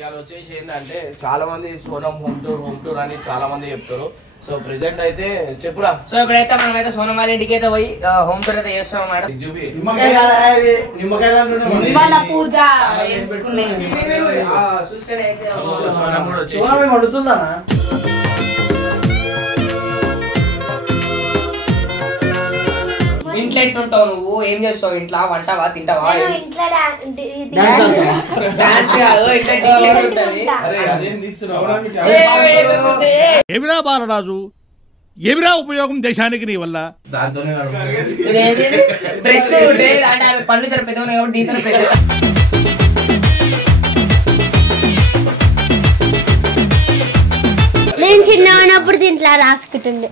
ఇవాళ వచ్చేసి ఏంటంటే చాలా మంది సోనం హోమ్ టూర్ అని చాలా మంది చెప్తారు. సో ప్రెసెంట్ అయితే చెప్పురా. సో ఇప్పుడైతే మనం అయితే సోనం వాళ్ళ ఇంటికి అయితే పోయి హోమ్ టూర్ అయితే చేస్తాం అన్నమాట. పూజ ఇంట్లో ఎట్టుంటావు నువ్వు? ఏం చేస్తావు ఇంట్లో? వంటవా, తింటావా? ఏమిరా బాలరాజు, ఏమిరా ఉపయోగం దేశానికి నీ వల్ల? దాంతోనే పనులు జర పెద్ద కాబట్టి దీంతో పెద్ద. నేను చిన్న ఉన్నప్పుడు దీంట్లో రాసుకుంటుండే.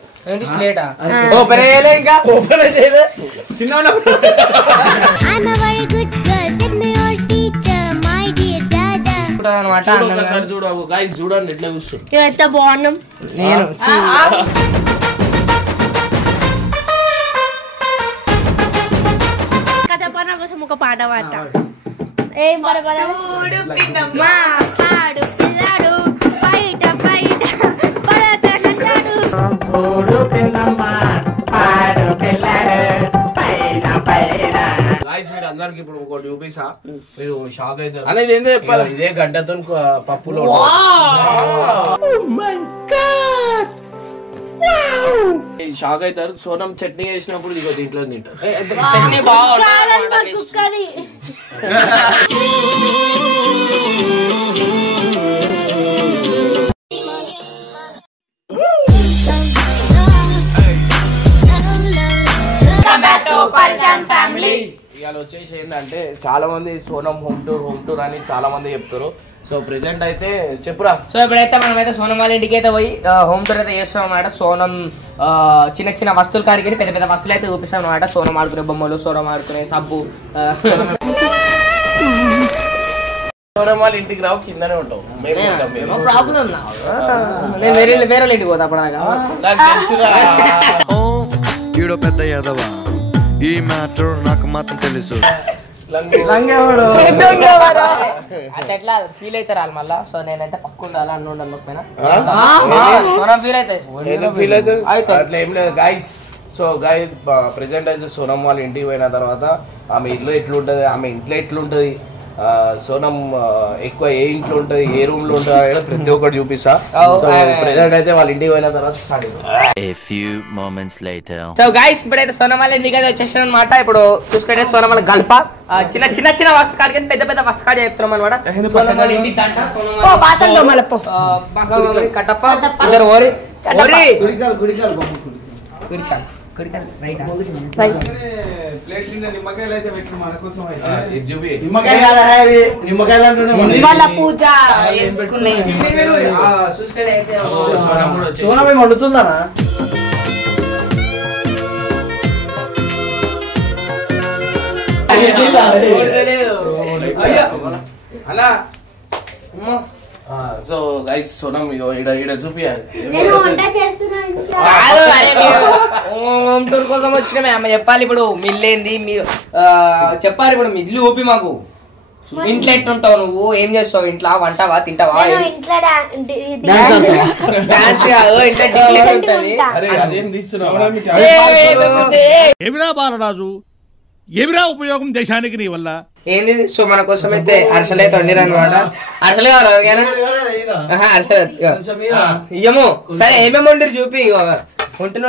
చూడండి ఎట్లా చూస్తుంది. ఎంత బాగున్నాం. నేను కథపన కోసం ఒక పాట పాట. ఏం పడకూడదు పిన్నమ్మా ఆడు పిల్లాడు బయట బయట పడతాడు. మీరు అందరికి ఇప్పుడు ఒకటి చూపిస్తా, మీరు షాక్ అవుతారు. ఇదే గంటతో పప్పులో షాక్ అవుతారు. సోనం చట్నీ వేసినప్పుడు ఇదిగో దీంట్లో తింటారు. చట్నీ బాగుంటుంది. ఇవాళ వచ్చేసి ఏంటంటే చాలా మంది సోనం హోమ్ టూర్ అని చాలా మంది చెప్తారు. సో ప్రెసెంట్ అయితే చెప్పురా. సో ఇప్పుడైతే మనం అయితే సోనం వాళ్ళ ఇంటికి అయితే పోయి హోమ్ టూర్ అయితే చేస్తాం అన్నమాట. సోనం చిన్న చిన్న వస్తువులు కాడికి పెద్ద పెద్ద వస్తువులు అయితే చూపిస్తాం అన్నమాట. సోనం ఆడుకునే బొమ్మలు, సోనం ఆడుకునే సబ్బు. సోనం వాళ్ళ ఇంటికి రావు, కిందనే ఉంటావు. ప్రాబ్లం నేను వేరే ఇంటికి పోతా అప్పుడు నాకు తెలుసురా. ఈడో పెద్ద యాదవ, ఈ మ్యాటర్ నాకు మాత్రం తెలుసు. అంటే ఎట్లా ఫీల్ అవుతారు వాళ్ళు మళ్ళా. సో నేనైతే పక్క ఉండాలి అన్న ఉండకపోయినా సోనం ఫీల్ అవుతాయి. అట్లా ఏం లేదు గైస్. సో గైస్ ప్రెసెంట్ అయితే సోనం వాళ్ళ ఇంటికి పోయిన తర్వాత ఆమె ఇల్లు ఎట్లుంటది, ఆమె ఇంట్లో ఎట్లుంటది, సోనం ఎక్కువ ఏ ఇంట్లో ఉంటది, ఏ రూమ్ లో ఉంటది ప్రతి ఒక్కటి చూపిస్తా. సో ప్రెసెంట్ అయితే వాళ్ళ ఇంటికి పోయిన తర్వాత స్టార్ట్ అవుతుంది. సో గైస్ ఇప్పుడైతే సోనం వాళ్ళ ఇంటికి అయితే వచ్చేసాను అనమాట. ఇప్పుడు చూసుకుంటే సోనం వాళ్ళ గల్ప చిన్న చిన్న చిన్న వస్తు కాడి కానీ పెద్ద పెద్ద వస్తు కాడి చెప్తున్నాం అనమాట. సోనం వాళ్ళ ఇంటి దంట, కట్టప్ప, ఇద్దరు ఓరి పూజ వండుతుందా? అలా సో గైస్ సోనం ఈడ చూపియాలి. హోమ్ టూర్ కోసం వచ్చిన అమ్మ చెప్పాలి. ఇప్పుడు మిల్లేంది మీరు చెప్పాలి. ఇప్పుడు మీ ఇల్లు ఊపి మాకు. ఇంట్లో ఎట్టుంటావు నువ్వు? ఏం చేస్తావు ఇంట్లో? వంటవా, తింటావా? ఏమిరా బాలరాజు, ఏమిరా ఉపయోగం దేశానికి నీ వల్ల? ఏంది? సో మన కోసం అయితే అరసలు అయితే వండిరు అనమాట. అరసలే కావాలి అరసలు ఇయ్యము. సరే ఏమేమి వండిరు చూపి. ఉంటుండే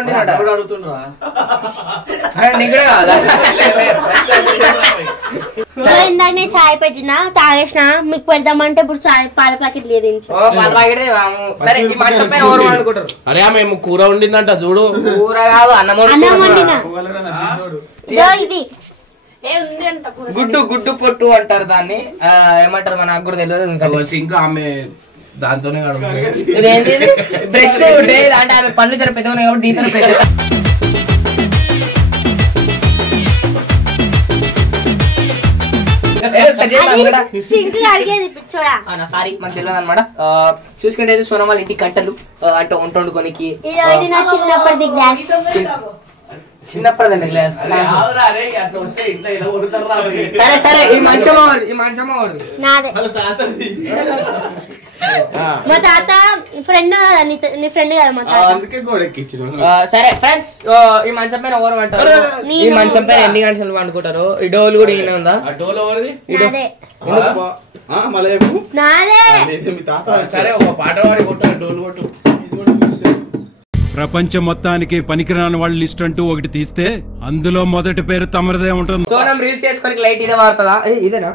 ఇందాక నేను చాయ్ పెట్టినా తాగేసిన, మీకు పెడదామంటే ఇప్పుడు చాయ్ పాల ప్యాకెట్ లేదు. పాల ప్యాకెట్ సరే ఎవరు అనుకుంటారు? అరే మేము కూర వండిందంట చూడు. కూర కాదు, అన్నం వండినా. ఇది గుడ్డు గుడ్డు పొట్టు అంటారు దాన్ని. ఏమంటారు నాకు కూడా తెలియదు. ఇంకా ఆమె దాంతోనే బ్రష్ అంటే ఆమె పనులు జర పెద్ద కాబట్టి దీంతో పెద్ద. సారీ మనకు తెలియదు అనమాట. చూసుకుంటే సోనం వాళ్ళ ఇంటి కట్టలు అంటే వంట వండుకోనికి చిన్నప్పటిదండి గ్లాస్. సరే సరే ఈ మంచం మా తాత ఫ్రెండ్ కదా నీ ఫ్రెండ్ కదా మా తాత. అందుకే గోడెక్కిచ్చిన. సరే ఫ్రెండ్స్, ఈ మంచం పైన ఎవరు అంటారు? ఈ మంచం పైన ఎన్ని గంటలు పండుకుంటారు? ఈ డోలు కూడా ఈయన ఉందా? ఆ డోల్ ఎవరిది? నాదే. మళ్ళీ నాదే. మీ తాత. సరే ఒక పాట పాడి కొట్టు, డోల్ కొట్టు. ప్రపంచం మొత్తానికి పనికిరాని వాళ్ళ లిస్ట్ అంటూ ఒకటి తీస్తే అందులో మొదటి పేరు తమరిదే ఉంటుంది. సోనం రీల్స్ చేసుకోనికి లైట్ ఇదే వాడుతుందా? ఇదేనా?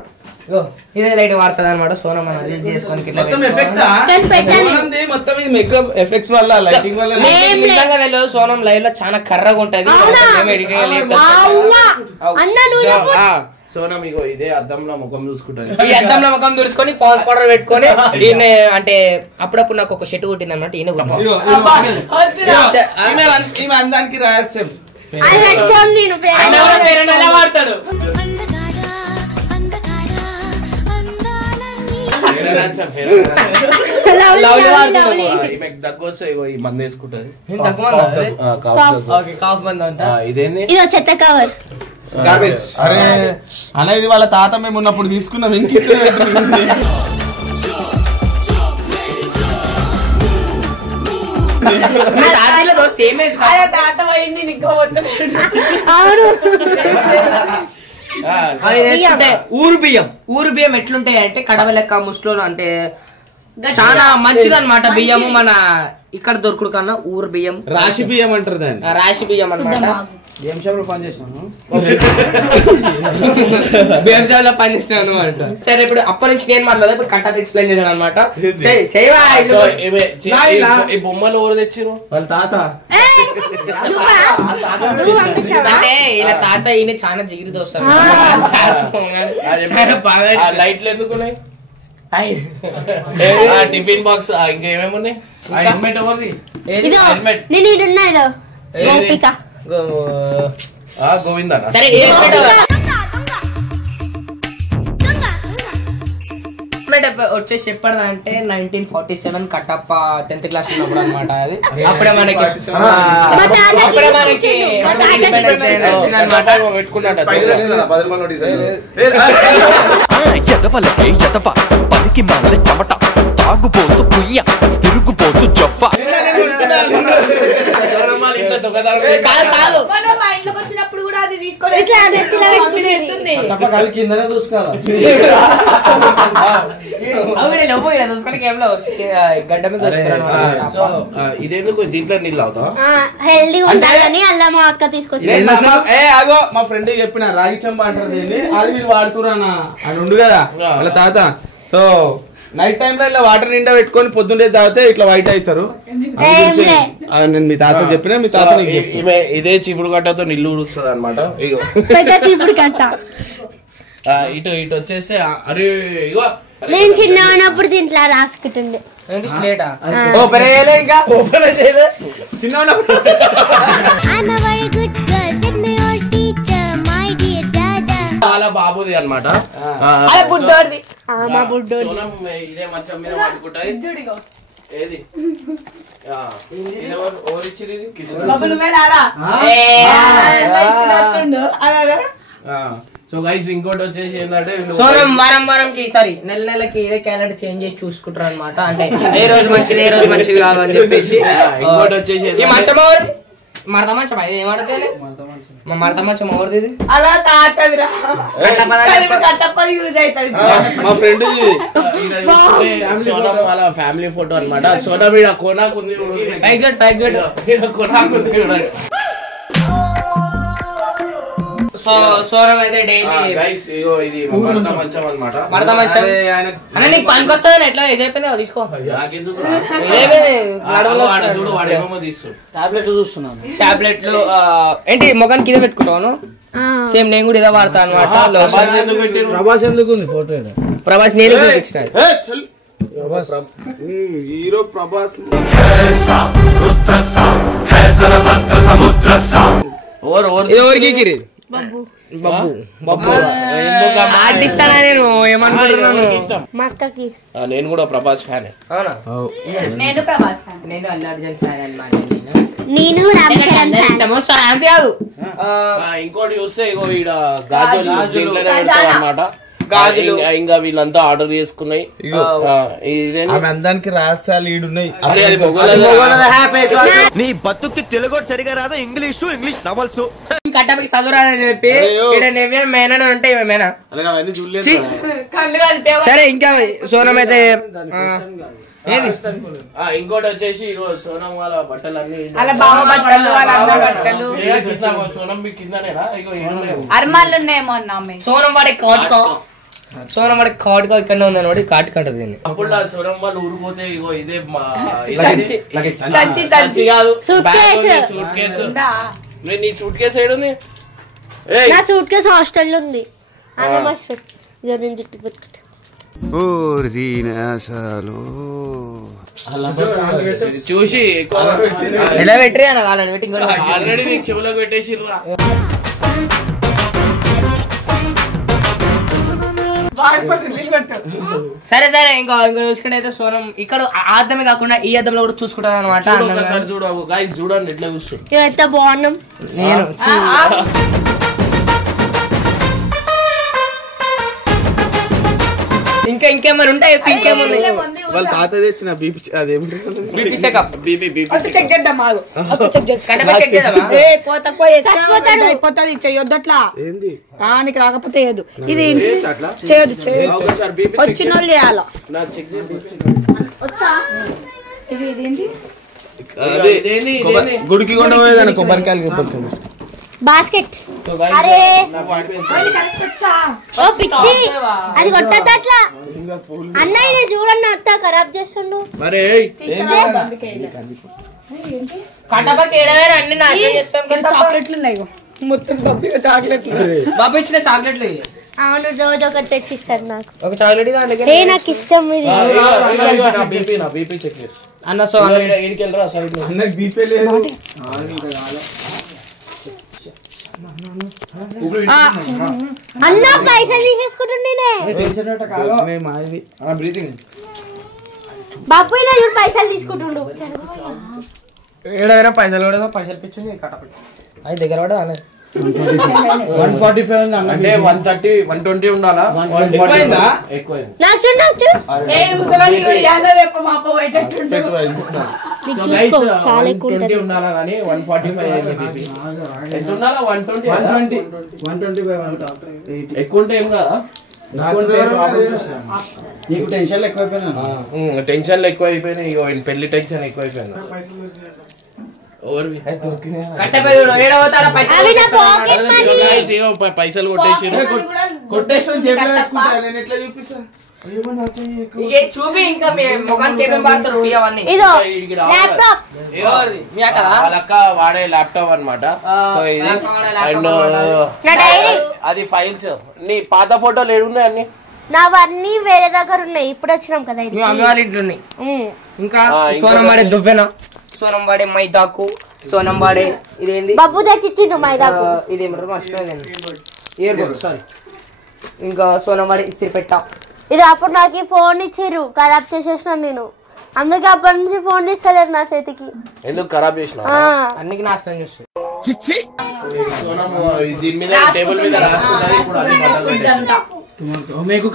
ఇదే లైట్ వాడుతుంది అనమాట సోనం రీల్స్ చేసుకోనికి. మొత్తం ఎఫెక్ట్స్ మొత్తం ఇది మేకప్ ఎఫెక్ట్స్ వల్ల లైటింగ్ వల్ల నిజంగా తెలియదు. సోనం లైవ్ లో చాలా కర్రగా ఉంటది. సోనం ఇగో ఇదే అద్దంలో ముఖం చూసుకుంటది. ఈ అద్దంలో ముఖం తుడుచుకొని పాన్స్ పౌడర్ పెట్టుకొని ఈయన అంటే అప్పుడప్పుడు నాకు ఒక షర్ట్ కుట్టింది అనమాట. ఈయన ఈమె అందానికి రహస్యం వాడతాడు. దగ్గు వస్తే ఇగో ఈ మంది వేసుకుంటది. ఇదేంది? ఇది చెత్త కవర్. అరే అన్న ఇది వాళ్ళ తాత మేము ఉన్నప్పుడు తీసుకున్నాం. ఇంకిట్లో ఊరు బియ్యం ఎట్లుంటాయి అంటే కడవ లెక్క ముస్లో అంటే చాలా మంచిది అనమాట. బియ్యము మన ఇక్కడ దొరుకుడు కన్నా ఊరు బియ్యం రాశి బియ్యం అంటారు దాన్ని. రాశి బియ్యం అనమాట. బియ్యం షాప్ లో పనిచేసినాను అంట. సరే ఇప్పుడు అప్పటి నుంచి నేను మాట్లాడదా, ఇప్పుడు కట్టాకి ఎక్స్ప్లెయిన్ చేశాను అనమాట. ఈ బొమ్మలు ఎవరు తెచ్చిరు? వాళ్ళ తాత. అంటే ఈయన తాత ఈయన చాలా జిగిరి దోస్తారు. బాగా లైట్లు ఎందుకున్నాయి? టిఫిన్ బాక్స్ ఇంకేమేమి ఉన్నాయి? హెల్మెట్ ఎవరిది? హెల్మెట్ గోవిందా. సరే వచ్చేసి చెప్పడదంటే 1947 కట్టప్ప 10th క్లాస్ ఉన్నప్పుడు అనమాట. అది అప్పుడే మనకి పనికి మాల చెమట తాగుపోతూ కుయ్య తిరుగుపోతూ జొఫ. వచ్చినప్పుడు కూడా అది కిందనే చూసుకోవాలి. ఇదేందుకు దీంట్లో నీళ్ళు అవుతా? హెల్దీ ఉండాలని అలా మా అక్క తీసుకొచ్చి మా ఫ్రెండ్ చెప్పిన రాగి చెంబ అంటారు దీన్ని. అది వీళ్ళు వాడుతున్నా అని ఉండు కదా వాళ్ళ తాత. సో నైట్ టైమ్ లో ఇలా వాటర్ నిండా పెట్టుకొని పొద్దున్నే తాగితే ఇట్లా వైట్ అవుతారు. నేను మీ తాత చెప్పిన మీ తాత ఇదే చీపుడు కట్టతో నిల్లు ఊడుస్తుంది అనమాట. ఇగో చీపుడు కట్ట. ఇటు ఇటు వచ్చేసి అరే ఇగో నేను చిన్న ఉన్నప్పుడు దీంట్లో రాసుకుంటుండే. చిన్న వాళ్ళ బాబుది అనమాట. ఇదే మంచం మీద పడుకుంటాయి. ఏది సో గైస్ ఇంకోటి వచ్చేసి ఏంటంటే సోనం వారంకి సారీ నెలకి ఇదే క్యాలెండర్ చేంజ్ చేసి చూసుకుంటారు అనమాట. అంటే ఏ రోజు మంచిది ఏ రోజు మంచిది కావాలని చెప్పేసి. ఇంకోటి వచ్చేసి ఈ మంచం మడత మంచం అది ఏమడుతుంది? మడత మంచం ఎవరిది? అలా తాతదిరా. మా ఫ్రెండ్ సోనం వాళ్ళ ఫ్యామిలీ ఫోటో అనమాట. సోనం మీద కోనాకు ఉంది. సోనం అయితే డైలీ ఇది మడత మంచం అనమాట. మడత మంచం అన్న నీకు పనికి వస్తుంది ఎట్లా అయిపోయింది తీసుకో. టాబ్లెట్లు చూస్తున్నాను. టాబ్లెట్లు ఏంటి ముఖానికి ఇదే పెట్టుకుంటాను. సేమ్ నేను కూడా ఇదే వాడతా అనమాట. ప్రభాస్ ఎందుకు ఉంది ఫోటో? ప్రభాస్ నేను చూపించిన హీరో ప్రభాస్. ఆర్టిస్ట్ అనా నేను ఏమనుకుంటున్నాను. నేను కూడా ప్రభాస్ ఫ్యాన్. నేను ప్రభాస్ ఫ్యాన్. నేను అల్లు అర్జున్ ఫ్యాన్ అనమాట. నేను కాదు ఇంకోటి చూస్తే ఇగో ఈడ గాజులు అనమాట. గాజులు ఇంకా వీళ్ళంతా ఆర్డర్ చేసుకున్నాయి. అందరికి రహస్యాలు ఈడున్నాయి. నీ బతుక్కి తెలుగు సరిగా రాదా, ఇంగ్లీష్ నవల్స్ కట్టపకి చదువురాదని చెప్పి ఇక్కడ మేనడు ఉంటాయి మేనా. సరే ఇంకా సోనం అయితే ఇంకోటి వచ్చేసి సోనం వాళ్ళ బట్టలు అన్ని సోనం కిందనేనా అర్మాలు ఉన్నాయేమో అన్నా. సోనం వాడి కాటుకో ఇక్కడనే ఉందని వాడి కాటుక అంటది దీన్ని. అప్పుడు సోనం వాళ్ళు ఊరిపోతే ఇగో ఇదే సంచి కాదు సూట్ కేసు. నీ సూట్ కేసు ఏడుంది? నా సూట్ కేసు హాస్టల్లో ఉంది. చూసి ఎలా పెట్టి ఆల్రెడీ నీకు చెవులకు పెట్టేసిర్రా. సరే సరే ఇంకా చూసుకుంటే అయితే సోనం ఇక్కడ ఆ అద్దమే కాకుండా ఈ అద్దంలో కూడా చూసుకుంటా అనమాట. చూడండి ఎట్లా చూస్తే ఎంత బాగున్నాం. నేను ఇంకేమైనా ఉంటాయి? ఇంకేమన్నా వాళ్ళ తాత తెచ్చిన బీపీ అదేమిటి బీపీ చెకప్ చెక్ చేద్దాం. అయిపోతుంది చెయ్యొద్దట్లా. నీకు రాకపోతే ఏదు ఇది చేయొద్దు వచ్చిన వాళ్ళు చేయాల. గుడికి కొండ పోయేదాన్ని కొబ్బరికాయలు బాస్కెట్. అరే ఓ పిచ్చి అది కొట్టద్దు అట్లా. అన్నయ్య చూడన్న అత్త ఖరాబ్ చేస్తుండు. కట్టపకి ఏడైనా అన్ని నాశనం చేస్తాం. చాక్లెట్లు ఉన్నాయి మొత్తం చాక్లెట్లు. బాబు ఇచ్చిన చాక్లెట్లు. అవును రోజు ఒకటి తెచ్చిస్తాడు నాకు ఒక చాక్లెట్. నాకు ఇష్టం ఇది. అన్న సో బీపీ లేదు. అన్న పైసలు తీసేసుకుంటుండే బాబు పైసలు తీసుకుంటుండు. ఏడైనా పైసలు కూడా పైసలు పిచ్చింది కట్టపట్టి అది దగ్గర కూడా అనే 145 అంటే 130 120 ఉండాలా? చాలా ఎక్కువ ఉండాలా కానీ 145 ఎంత ఉండాలా? 120 ఎక్కువ ఉంటే ఏం కాదా? నీకు టెన్షన్లు ఎక్కువ అయిపోయినాయి. పెళ్లి టెన్షన్ ఎక్కువ అయిపోయింది. పైసలు కొట్టేసి చూపి ఇంకా వాడే ల్యాప్టాప్ అన్నమాట. సో ఇది అండ్ అది ఫైల్స్. నీ పాత ఫోటోలు ఏడున్నాయి? అన్ని నావన్నీ వేరే దగ్గర ఉన్నాయి. ఇప్పుడు వచ్చినాం కదా ఇంట్లో ఉన్నాయి. ఇంకా సోనం వాడే దువ్వెన, సోనం వాడే మైదాకు, సోనం వాడే ఇదేంది బాబు తెచ్చిచ్చిండు మైదాకు. ఇదేమంటారు మర్చిపోయింది ఇయర్ బడ్స్. సారీ. ఇంకా సోనం వాడే ఇస్త్రీ పెట్ట. ఇది అప్పుడు నాకు ఫోన్ ఇచ్చిర్రు, ఖరాబ్ చేసేసిన నేను. అందుకే అప్పటి నుంచి ఫోన్ ఇస్తలేరు నా చేతికి. ఎందుకు ఖరాబ్ చేసిన? అన్నికి నాశనం చేస్తుంది. దీని మీద టేబుల్ మీద మీకు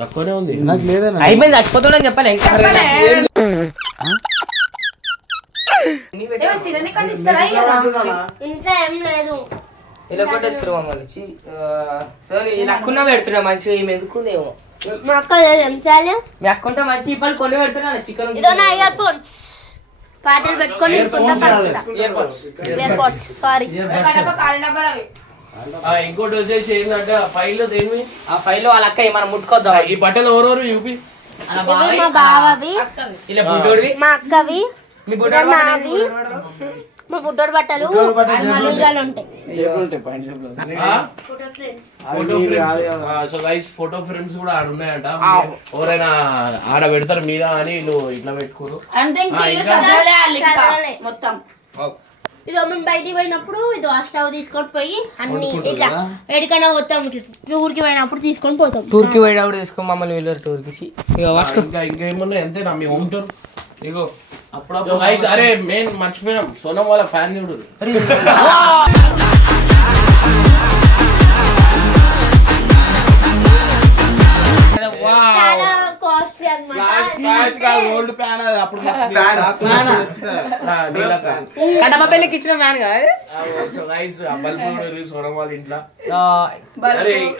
తక్కువనే ఉంది. నాకు లేదన్నా అయిపోయింది చచ్చిపోతుందని చెప్పాలి. ఇంకా ఏం లేదు. ఇలా కొట్టేస్తారు మమ్మల్ని. నక్కున్నా పెడుతున్నా మంచిగా ఏమి ఎందుకుందేమో. మా అక్క ఏం చేయాలి? మీ అక్కంటే మంచి ఇప్పటి కొన్ని పెడుతున్నా చికెన్. ఇదో నా ఇయర్ ఫోన్స్ పాటలు పెట్టుకొని సారీ. ఇంకోటి వచ్చేసి ఏంటంటే ఫైల్ దేని ఆ ఫైల్ వాళ్ళ అక్క మనం ముట్టుకోద్దాం. ఈ బట్టలు ఎవరెవరు చూపి? మా బావవి, మా అక్కవి, మావి, మా బుడ్డోడు బట్టలు ఫోటో ఫ్రేమ్స్ కూడా ఆడ ఉన్నాయంట. ఎవరైనా ఆడ పెడతారు మీద అని వీళ్ళు ఇట్లా పెట్టుకోరు. మొత్తం ఇదో మేము బయటికి పోయినప్పుడు ఇదో స్టవ్ తీసుకొని పోయి అన్ని ఇట్లా ఎడికైనా పోతాం. టూర్కి పోయినప్పుడు తీసుకొని పోతాం. టూర్కి పోయినప్పుడు తీసుకొని మమ్మల్ని వెళ్ళారు టూర్కి. ఇంకా ఏమన్నా ఎంతేనా మీ హోమ్ టూర్? ఇగో అరే మెయిన్ మర్చిపోయినాం, సోనం వాళ్ళ ఫ్యాన్ చూడు. ఫ్లాష్ అన్నమాట. ఓల్డ్ ప్యాన్ అది అప్పుడు కడప పెళ్లికి ఇచ్చిన ఫ్యాన్ కాదు. సోనం వాళ్ళ ఇంట్లో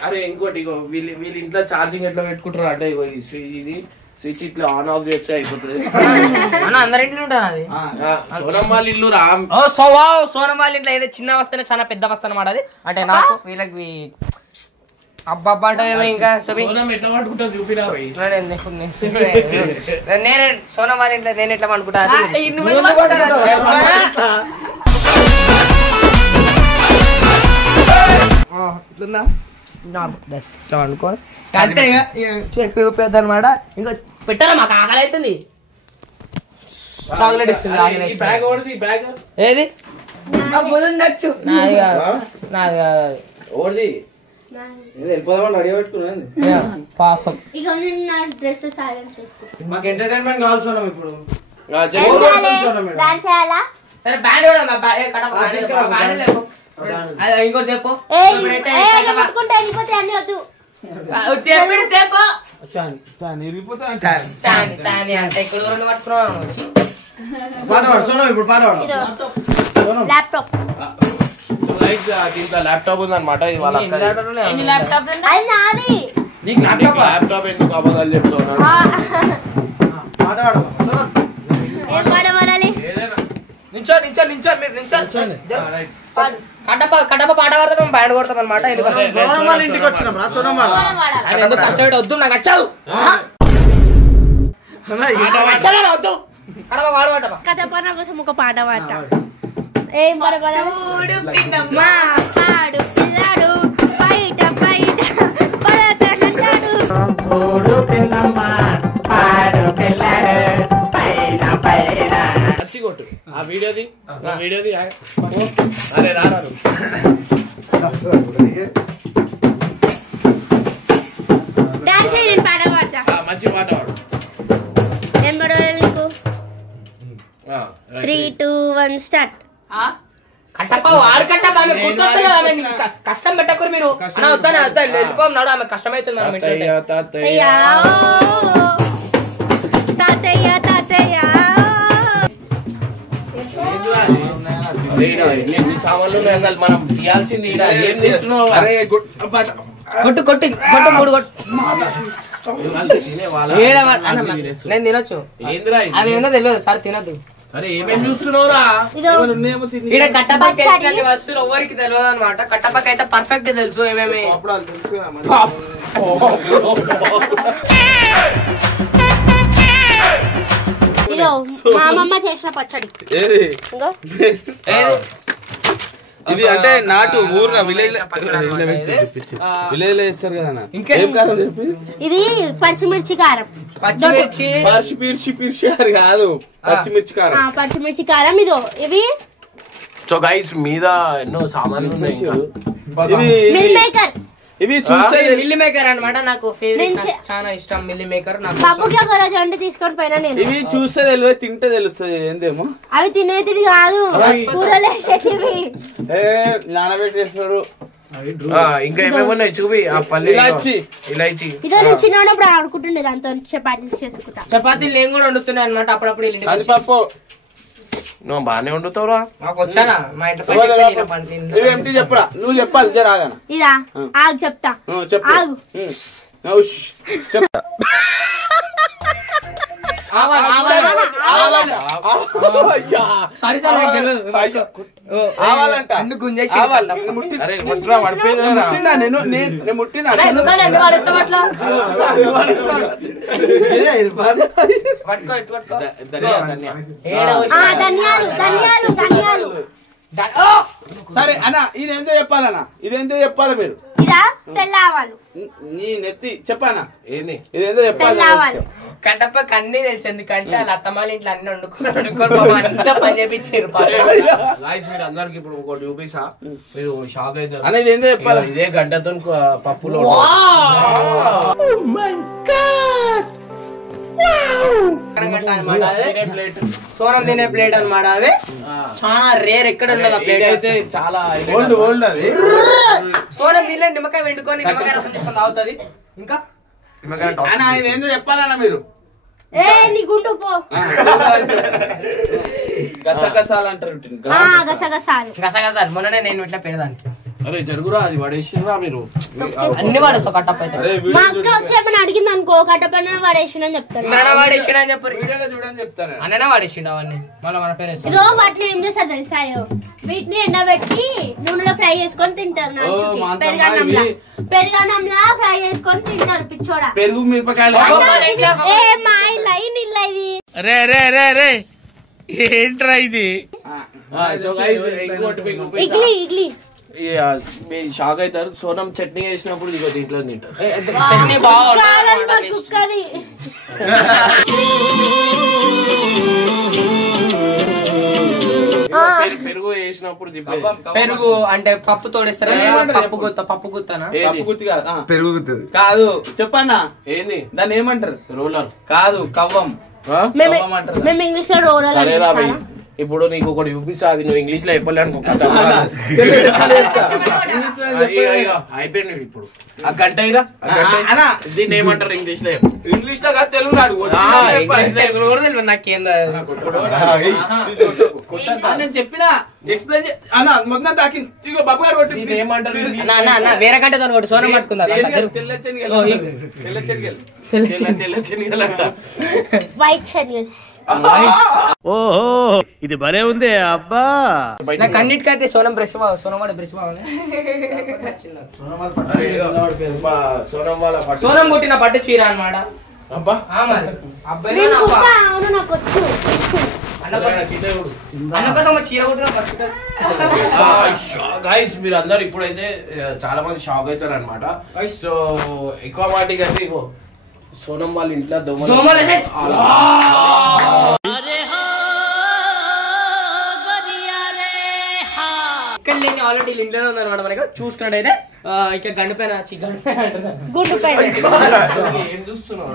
అరే ఇంకోటి ఇగో వీళ్ళ ఇంట్లో ఛార్జింగ్ ఎట్లా పెట్టుకుంటారు అంటే ఇగో ఇది స్విచ్ ఇట్లా ఆన్ ఆఫ్ చేస్తే అయిపోతుంది. అందరింట్లో ఉంటాను అది. సోనం వాళ్ళ ఇల్లు సోనం వాళ్ళ ఇంట్లో ఏదో చిన్న వస్తేనే చాలా పెద్ద వస్తా అనమాట అది. అంటే నాకు వీళ్ళకి అబ్బబ్బా అంటే ఇంకా ఎట్లా పట్టుకుంటా చూపిరా నేనే సోనం వాళ్ళ ఇంట్లో నేను ఎట్లా అనుకుంటా అనుకో అంతే ఎక్కువ చూపేద్ది అనమాట. ఇంకా పెట్టారా మాకు ఆకలి అవుతుంది. చాక్లెట్ ఇస్తుంది. ఏది నాది కాదు నాది కాదు ఓడిది పాపం. మాకు ఎంటర్టైన్మెంట్ కావాల్సి ఉన్నాం ఇప్పుడు. ఇంకోటి చెప్పు. దీంట్లో ల్యాప్టాప్ ఉంది అనమాట. ఇది వాళ్ళ ల్యాప్టాప్ ఎందుకు అబద్ధాలు చెప్తున్నాడు. కడప పాట పాడతాం పాట కొడతాం అనమాట. ఇంటికి వచ్చినాం రా సోనం ఎందుకు కష్టపడి వద్దు నాకు వచ్చావు వద్దు కడప పాడబడ్డ కడప నా కోసం ఒక పాట పాడతా. ఏం పాడు పిల్లాడు బయట బయట కొట్టు ఆ వీడియోది అరే రాను మంచి పాట పాడు. 3, 2, 1 స్టార్ట్. కష్టం పెట్టకూరు మీరు వెళ్ళిపోతున్నాడు. ఆమె కష్టమైతుంది. సామాన్లు అసలు మనం తీయాల్సింది కొట్టు కొట్టి కొట్టు 3 కొట్టు. నేను తినొచ్చు. అది ఏందో తెలియదు సార్ తినద్దు. అరే ఏమేమి చూస్తున్నావురా. ఇక్కడ కట్టపక్క వస్తువులు ఎవరికి తెలియదు అనమాట. కట్టపక్క అయితే పర్ఫెక్ట్ తెలుసు ఏమేమి. ఇదో మా అమ్మమ్మ చేసిన పచ్చడి. ఇది అంటే నాటు ఊర్లో విలేజ్ లో వేస్తారు కదా. ఇది పచ్చిమిర్చి కారం. పచ్చిమిర్చి కాదు పచ్చిమిర్చి కారం. పచ్చిమిర్చి కారం ఇదో. ఇవి సో గైస్ మీద ఎన్నో సామాన్లు ఉన్నాయి. Meal maker. ఇవి చూస్తే మిల్లీ మేకర్ అనమాట. నాకు ఫేవరెట్ చాలా ఇష్టం మిల్లీ మేకర్. బాబుకి ఒక రోజు వండి తీసుకొని పోయినా నేను. ఇవి చూస్తే తెలియదు తింటే తెలుస్తుంది ఏందేమో. అవి తినేది కాదు కూరలు వేసేటివి. నానబెట్టేస్తారు. ఇంకా ఏమేమన్నా చూపి. ఆ పల్లి ఇలాచి ఇదో నేను చిన్నప్పుడు ఆడుకుంటుండే దాంతో చపాతీ చేసుకుంటా. చపాతీలు నేను కూడా వండుతున్నాయి అనమాట అప్పుడప్పుడు. పప్పు నువ్వు బాగానే వండుతావురా. మాకు వచ్చానా మా ఇంట్లో చెప్పురా. నువ్వు చెప్పాలి రాగానే. ఇదా ఆగు చెప్తా. ఆగు చెప్తా. సరే అన్న ఇదేంతో చెప్పాలన్నా. ఇదేంతో చెప్పాలి మీరు. ఇదా తెల్లవాళ్ళు. నీ నెత్తి చెప్పానా ఏంది ఇదేంతో చెప్పాలి. కట్టపక్క అన్ని తెలిసి ఎందుకంటే వాళ్ళ అత్తమ్మాళ్ళ ఇంట్లో అన్ని వండుకొని అంతా పని చేపించారు. అందరికి ఇప్పుడు ఒకటి చూపిస్తా మీరు షాక్ అవుతారు. అనేది ఏందో చెప్పాలి. ఇదే గంటతో పప్పులో సోనం తినే ప్లేట్ అనమాట. అది చాలా రేర్. ఎక్కడ ఉండదు ఆ ప్లేట్ అయితే చాలా సోనం దీనిలో నిమ్మకాయ వండుకొని నిమ్మకాయ రసం తీసుకొని తాగుతుంది. ఇంకా ఇదేందో చెప్పాలన్నా మీరు. ఏ నీ గుండు పో. గసగసాలు అంటారు. గసగసాలు మొన్ననే నేను ఇట్లా పెడదానికి. అరే జరుగురా, అది పడేసిరా మీరు. అన్ని వాడేస్తావు కట్టప్ప అయితే. మా అక్క వచ్చి ఏమైనా అడిగింది అనుకో, కట్టపైన వాడేసిండని చెప్తాను. వాడేసిండని చెప్పారు, చూడని చెప్తాను. అన్ననే వాడేసిండు అవన్నీ. మళ్ళీ మన పేరు ఇదో వాటిని ఏం చేస్తారు తెలుసా, వీటిని ఎండబెట్టి నూనెలో ఫ్రై చేసుకొని తింటారు. పెరుగన్నంలా ఫ్రై చేసుకొని తింటారు పిచ్చోడా. పెరుగు మిరపకాయలు ఏ మా లైన్ ఇల్లా ఇది. రే రే రే రే ఏంట్రా ఇది? ఇడ్లీ ఇడ్లీ మీరు షాక్ అవుతారు. సోనం చట్నీ వేసినప్పుడు ఇదిగో దీంట్లో తింటారు. చట్నీ బాగుంటుంది. కుక్కది పెరుగు వేసినప్పుడు పెరుగు అంటే పప్పు తోడిస్తారా? పప్పు గుత్తనా? పప్పు గుత్తి కాదు, పెరుగు గుత్తది కాదు. చెప్పన్నా ఏంది దాన్ని ఏమంటారు? రోలర్ కాదు, కవ్వం. మేము ఇంగ్లీష్ లో రోలర్ అంటాం. ఇప్పుడు నీకు ఒకటి చూపిస్తా, అది నువ్వు ఇంగ్లీష్ లో చెప్పలేను. అయిపోయింది ఇప్పుడు. ఆ గంట దీన్ని ఏమంటారు ఇంగ్లీష్ లో? ఇంగ్లీష్ లో కాదు, తెలుగు నేను చెప్పిన ఎక్స్ప్లెయిన్ అన్న మొత్తం తాకింది. ఇగో బాబు గారు కొట్టి ఏమంటారు? వేరే గంట తోటి సోనం పట్టుకుందా? తెల్ల శనగలంట. వైట్ శనగస్. ఓహో ఇది భలే ఉంది అబ్బా. నాకు అన్నిటికైతే సోనం బ్రష్ సోనం బ్రష్ సోనం కొట్టిన పట్టు చీర అన్నమాట. అన్న కోసం చీర కొట్టిన గైస్ మీరు అందరు ఇప్పుడైతే చాలా మంది షాక్ అవుతారు అనమాట. సో ఎక్కువ మాటికి అయితే సోనం వాళ్ళ ఇంట్లో దోమలు ఇక్కడ లేని ఆల్రెడీ ఇంట్లోనే ఉందన్నమాట. మనకి చూసుకున్నట్టయితే ఇక గండు పైన గుడ్డు పైన ఏం చూస్తున్నావు?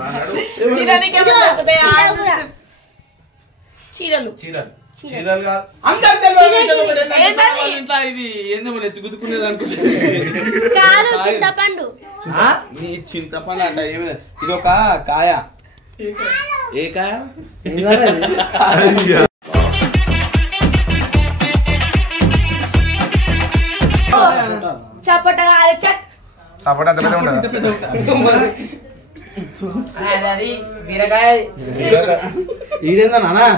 చీరలు చీరలు చీరలు కాదు, ఇది ఏందో గుద్దుకునేది అనుకుంటా. కాదు చింతపండు. నీ చింతపండు అంట. ఏమి ఇది ఒక కాయ. ఏ కాయ? చప్పట కాదు చట్. అది బీరకాయ. ఈడేందా నానా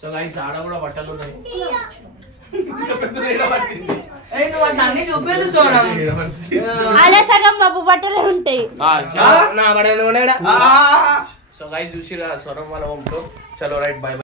సో గైస్ ఆడ కూడా బట్టలు ఉన్నాయి. అలా సగం బాబు బట్టలే ఉంటాయి. సో గైస్ చూసిరా సోనం వాళ్ళ హోమ్ లో. చలో రైట్, బై.